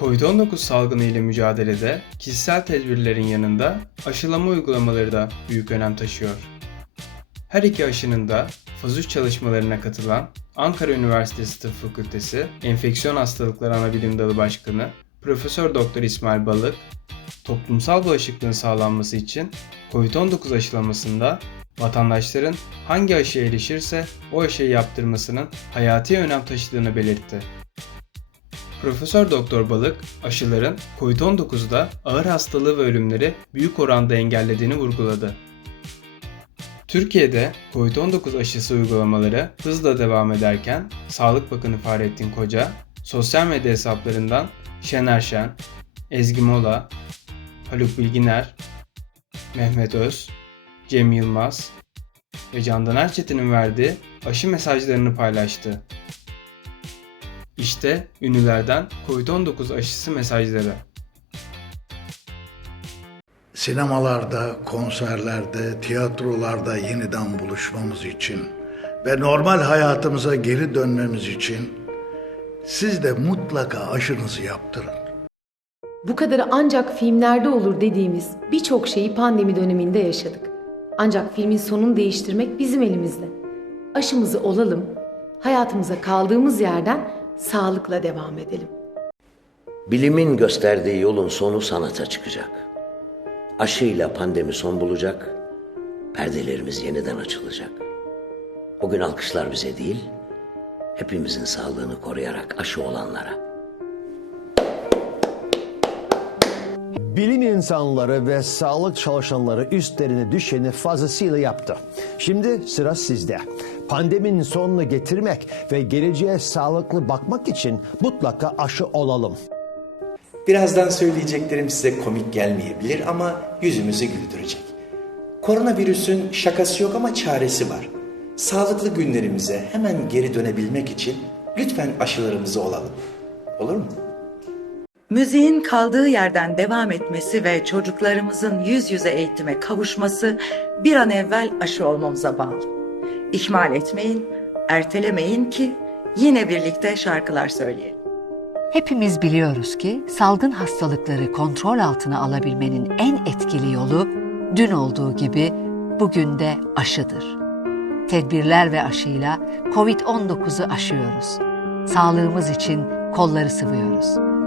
Covid-19 salgını ile mücadelede kişisel tedbirlerin yanında aşılama uygulamaları da büyük önem taşıyor. Her iki aşının da faz 3 çalışmalarına katılan Ankara Üniversitesi Tıp Fakültesi Enfeksiyon Hastalıkları Anabilim Dalı Başkanı Profesör Doktor İsmail Balık, toplumsal bağışıklığın sağlanması için COVID-19 aşılamasında vatandaşların hangi aşıya erişirse o aşıyı yaptırmasının hayati önem taşıdığını belirtti. Profesör Doktor Balık, aşıların COVID-19'da ağır hastalığı ve ölümleri büyük oranda engellediğini vurguladı. Türkiye'de COVID-19 aşısı uygulamaları hızla devam ederken Sağlık Bakanı Fahrettin Koca, sosyal medya hesaplarından Şener Şen, Ezgi Mola, Haluk Bilginer, Mehmet Öz, Cem Yılmaz ve Candan Erçetin'in verdiği aşı mesajlarını paylaştı. İşte ünlülerden COVID-19 aşısı mesajları. Sinemalarda, konserlerde, tiyatrolarda yeniden buluşmamız için ve normal hayatımıza geri dönmemiz için siz de mutlaka aşınızı yaptırın. Bu kadarı ancak filmlerde olur dediğimiz birçok şeyi pandemi döneminde yaşadık. Ancak filmin sonunu değiştirmek bizim elimizde. Aşımızı olalım, hayatımıza kaldığımız yerden sağlıkla devam edelim. Bilimin gösterdiği yolun sonu sanata çıkacak. Aşıyla pandemi son bulacak, perdelerimiz yeniden açılacak. O gün alkışlar bize değil, hepimizin sağlığını koruyarak aşı olanlara. Bilim insanları ve sağlık çalışanları üstlerine düşeni fazlasıyla yaptı. Şimdi sıra sizde. Pandeminin sonunu getirmek ve geleceğe sağlıklı bakmak için mutlaka aşı olalım. Birazdan söyleyeceklerim size komik gelmeyebilir ama yüzümüzü güldürecek. Koronavirüsün şakası yok ama çaresi var. Sağlıklı günlerimize hemen geri dönebilmek için lütfen aşılarımızı olalım. Olur mu? Müziğin kaldığı yerden devam etmesi ve çocuklarımızın yüz yüze eğitime kavuşması bir an evvel aşı olmamıza bağlı. İhmal etmeyin, ertelemeyin ki yine birlikte şarkılar söyleyelim. Hepimiz biliyoruz ki salgın hastalıkları kontrol altına alabilmenin en etkili yolu dün olduğu gibi bugün de aşıdır. Tedbirler ve aşıyla COVID-19'u aşıyoruz. Sağlığımız için kolları sıvıyoruz.